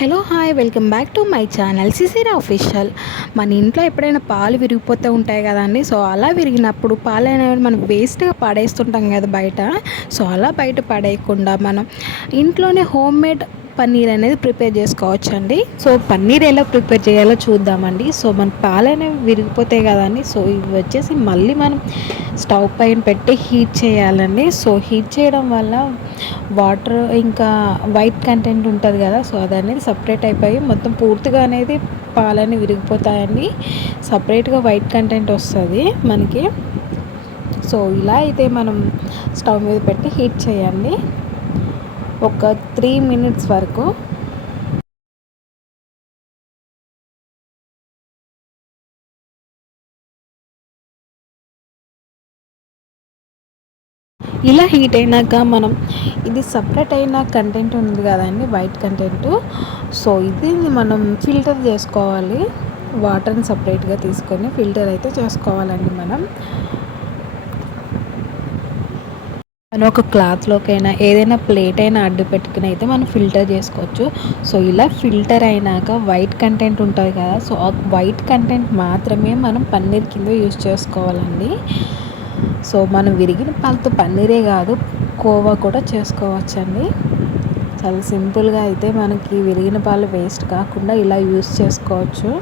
Hello hi welcome back to my channel సిసిరా official. మన ఇంట్లో ఎప్పుడైనా పాలు విరిగిపోతూ ఉంటాయి కదండి. సో అలా విరిగినప్పుడు పాలు అనేవి మనం వేస్ట్గా పడేస్తుంటాం కదా బయట. సో అలా బయట పడేయకుండా మనం ఇంట్లోనే హోమ్ మేడ్ పన్నీర్ అనేది ప్రిపేర్ చేసుకోవచ్చండి. సో పన్నీర్ ఎలా ప్రిపేర్ చేయాలో చూద్దామండి. సో మన పాలు అనేవి విరిగిపోతాయి కదండి. సో ఇవి వచ్చేసి మళ్ళీ మనం స్టవ్ పైన పెట్టి హీట్ చేయాలండి. సో హీట్ చేయడం వల్ల వాటర్ ఇంకా వైట్ కంటెంట్ ఉంటుంది కదా. సో అది అనేది సపరేట్ అయిపోయి మొత్తం పూర్తిగా అనేది పాలని విరిగిపోతాయండి. సపరేట్గా వైట్ కంటెంట్ వస్తుంది మనకి. సో ఇలా అయితే మనం స్టవ్ మీద పెట్టి హీట్ చేయండి ఒక 3 minutes వరకు. ఇలా హీట్ అయినాక మనం ఇది సపరేట్ అయిన కంటెంట్ ఉంది కదండి, వైట్ కంటెంట్. సో ఇది మనం ఫిల్టర్ చేసుకోవాలి. వాటర్ని సపరేట్గా తీసుకొని ఫిల్టర్ అయితే చేసుకోవాలండి. మనం ఒక క్లాత్లోకైనా ఏదైనా ప్లేట్ అయినా అడ్డు పెట్టుకుని అయితే మనం ఫిల్టర్ చేసుకోవచ్చు. సో ఇలా ఫిల్టర్ అయినాక వైట్ కంటెంట్ ఉంటుంది కదా. సో ఆ వైట్ కంటెంట్ మాత్రమే మనం పన్నీర్ కింద యూజ్ చేసుకోవాలండి. సో మనం విరిగిన పాలతో పన్నీరే కాదు, కోవా కూడా చేసుకోవచ్చండి. చాలా సింపుల్గా అయితే మనకి విరిగిన పాలు వేస్ట్ కాకుండా ఇలా యూజ్ చేసుకోవచ్చు.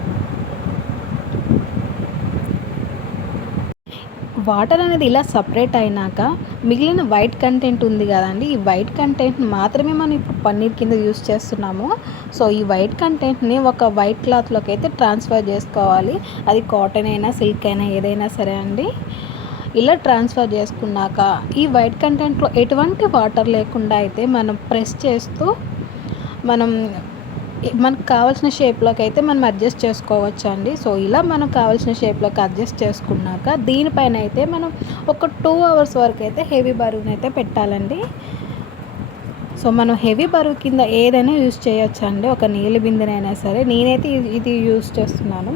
వాటర్ అనేది ఇలా సపరేట్ అయినాక మిగిలిన వైట్ కంటెంట్ ఉంది కదండి, ఈ వైట్ కంటెంట్ మాత్రమే మనం ఇప్పుడు పన్నీర్ కింద యూస్ చేస్తున్నాము. సో ఈ వైట్ కంటెంట్ని ఒక వైట్ క్లాత్లోకి అయితే ట్రాన్స్ఫర్ చేసుకోవాలి. అది కాటన్ అయినా సిల్క్ అయినా ఏదైనా సరే అండి. ఇలా ట్రాన్స్ఫర్ చేసుకున్నాక ఈ వైట్ కంటెంట్లో ఎటువంటి వాటర్ లేకుండా అయితే మనం ప్రెస్ చేస్తూ మనం మనకు కావాల్సిన షేప్లోకి అయితే మనం అడ్జస్ట్ చేసుకోవచ్చు అండి. సో ఇలా మనం కావాల్సిన షేప్లోకి అడ్జస్ట్ చేసుకున్నాక దీనిపైన అయితే మనం ఒక 2 hours వరకు అయితే హెవీ బరువుని అయితే పెట్టాలండి. సో మనం హెవీ బరువు కింద ఏదైనా యూజ్ చేయొచ్చు అండి. ఒక నీళ్ళ బిందెనైనా సరే, నేనైతే ఇది యూజ్ చేస్తున్నాను.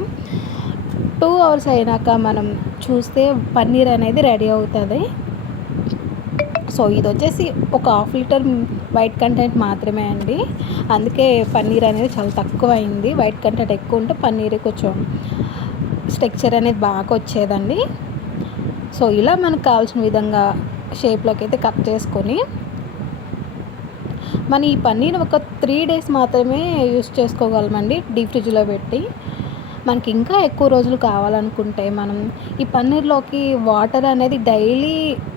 2 hours అయినాక మనం చూస్తే పన్నీర్ అనేది రెడీ అవుతుంది. సో ఇది వచ్చేసి ఒక 1/2 లీటర్ వైట్ కంటెంట్ మాత్రమే అండి. అందుకే పన్నీర్ అనేది చాలా తక్కువ అయింది. వైట్ కంటెంట్ ఎక్కువ ఉంటే పన్నీర్ కొంచెం స్ట్రక్చర్ అనేది బాగా వచ్చేదండి. సో ఇలా మనకు కావాల్సిన విధంగా షేప్లోకి అయితే కట్ చేసుకొని మనం ఈ పన్నీర్ ఒక 3 days మాత్రమే యూస్ చేసుకోగలమండి డీప్ ఫ్రిడ్జ్లో పెట్టి. మనకి ఇంకా ఎక్కువ రోజులు కావాలనుకుంటే మనం ఈ పన్నీర్లోకి వాటర్ అనేది డైలీ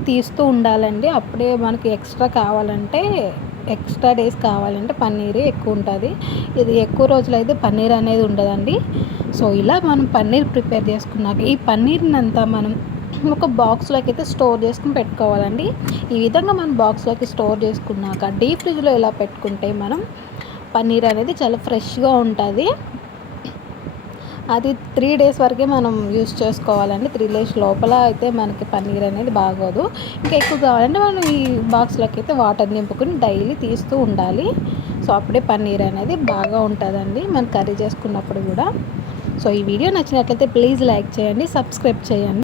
తీస్తూ ఉండాలండి. అప్పుడే మనకి ఎక్స్ట్రా డేస్ కావాలంటే పన్నీర్ ఎక్కువ ఉంటుంది. ఇది ఎక్కువ రోజులు అయితే పన్నీర్ అనేది ఉండదండి. సో ఇలా మనం పన్నీర్ ప్రిపేర్ చేసుకున్నాక ఈ పన్నీర్ని అంతా మనం ఒక బాక్స్లోకి అయితే స్టోర్ చేసుకుని పెట్టుకోవాలండి. ఈ విధంగా మనం బాక్స్లోకి స్టోర్ చేసుకున్నాక డీప్ ఫ్రిడ్జ్లో ఇలా పెట్టుకుంటే మనం పన్నీర్ అనేది చాలా ఫ్రెష్గా ఉంటుంది. అది 3 days వరకే మనం యూస్ చేసుకోవాలండి. 3 days లోపల అయితే మనకి పన్నీర్ అనేది బాగోదు. ఇంకా ఎక్కువ కావాలంటే మనం ఈ బాక్స్లోకి అయితే వాటర్ నింపుకొని డైలీ తీస్తూ ఉండాలి. సో అప్పుడే పన్నీర్ అనేది బాగా ఉంటుందండి మనం కర్రీ చేసుకున్నప్పుడు కూడా. సో ఈ వీడియో నచ్చినట్లయితే ప్లీజ్ లైక్ చేయండి, సబ్స్క్రైబ్ చేయండి.